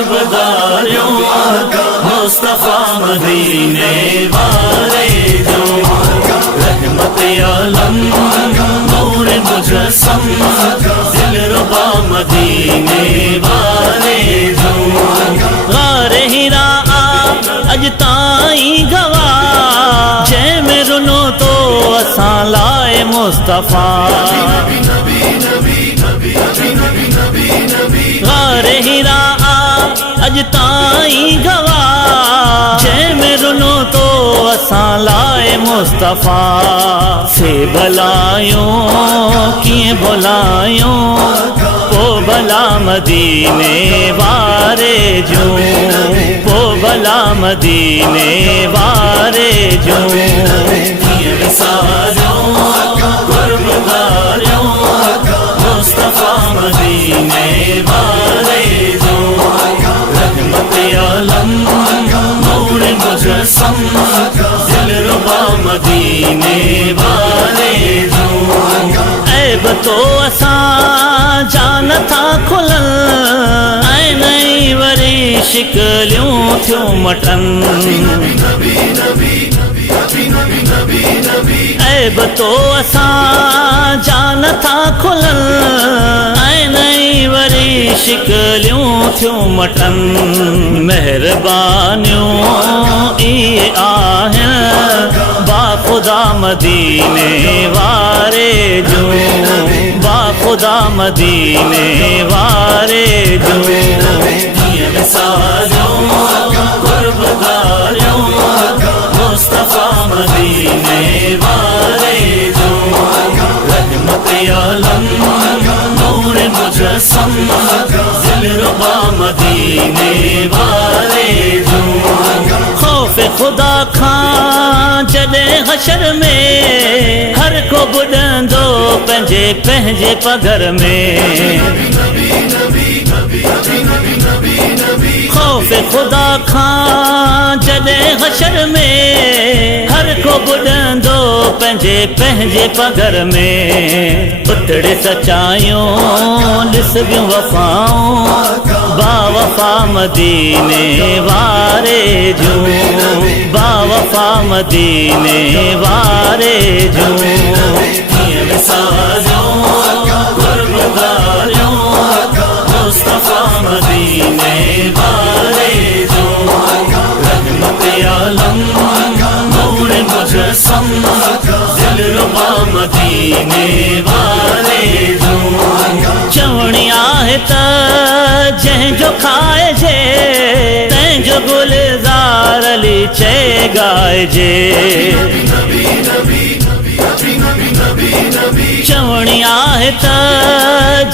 कुर्बदारियों मुस्तफा मदीने वाले जो रहमत आलम नूर मुजस्सम दिलरुबा मदीने वाले जो गारे हिरा अज ताई गवा जै में रुनो तो असां लाए मुस्तफा गारे हिरा अज ताई गवा जै में रुनो तो असां लाए मुस्तफा से भलायों किए भुलायों पो भला मदीने वारे जो पो भला मदीने वारे जो कुर्बदारियों मुस्तफा मदीने वाले जो रहमत आलम नूर मुजस्सम दिलरुबा मदीने वाले जो ऐब तो असां जान था खुलन ऐं नई वरी शिकलियूं थियूं मटन ऐब तो असां जान था खुलन ऐं नई वरी शिकलियूं थियूं मटन मेहरबानियूं इहे आहिनि बाख़ुदा मदीने वारे जो बाख़ुदा मदीने वारे जो कुर्बदारियों मुस्तफा मदीने वाले जो रहमत आलम नूर मुजस्सम दिलरुबा मदीने वाले जो खौफ खुदा खां जॾहिं हशर में हर को ॿुॾंदो पंहिंजे पंहिंजे पघर में खौफ खुदा खां जॾहिं हशर में हर को ॿुॾंदो पंहिंजे पंहिंजे पघर में उतड़े सचायूं ॾिसबियूं वफ़ाऊं बावफ़ा मदीने वारे जो बावफ़ा मदीने वारे जो कुर्बदारियों मुस्तफा मदीने वाले जो रहमत आलम नूर मुजस्सम दिलरुबा मदीने वाले जो चवणी आहे त जंहिंजो खाइजे तंहिंजो गुलज़ार अली चए ॻाइजे चवणी आहे त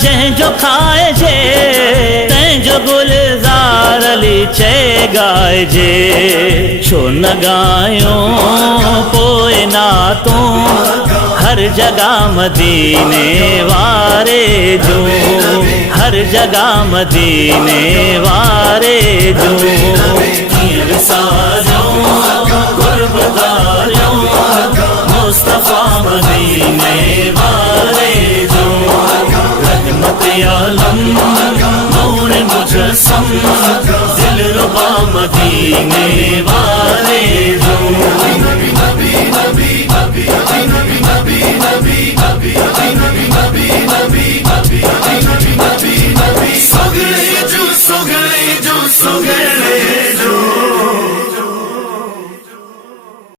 जंहिंजो खाइजे तंहिंजो गुलज़ार अली चए ॻाइजे छो न ॻायूं पोइ नातूं हर जगह मदीने वारे जो हर जगह मदीने वारे जो कुर्बदारियों मुस्तफा मदीने वाले जो रहमत आलम नूर मुजस्सम दिलरुबा मदीने वाले जो सगळे जो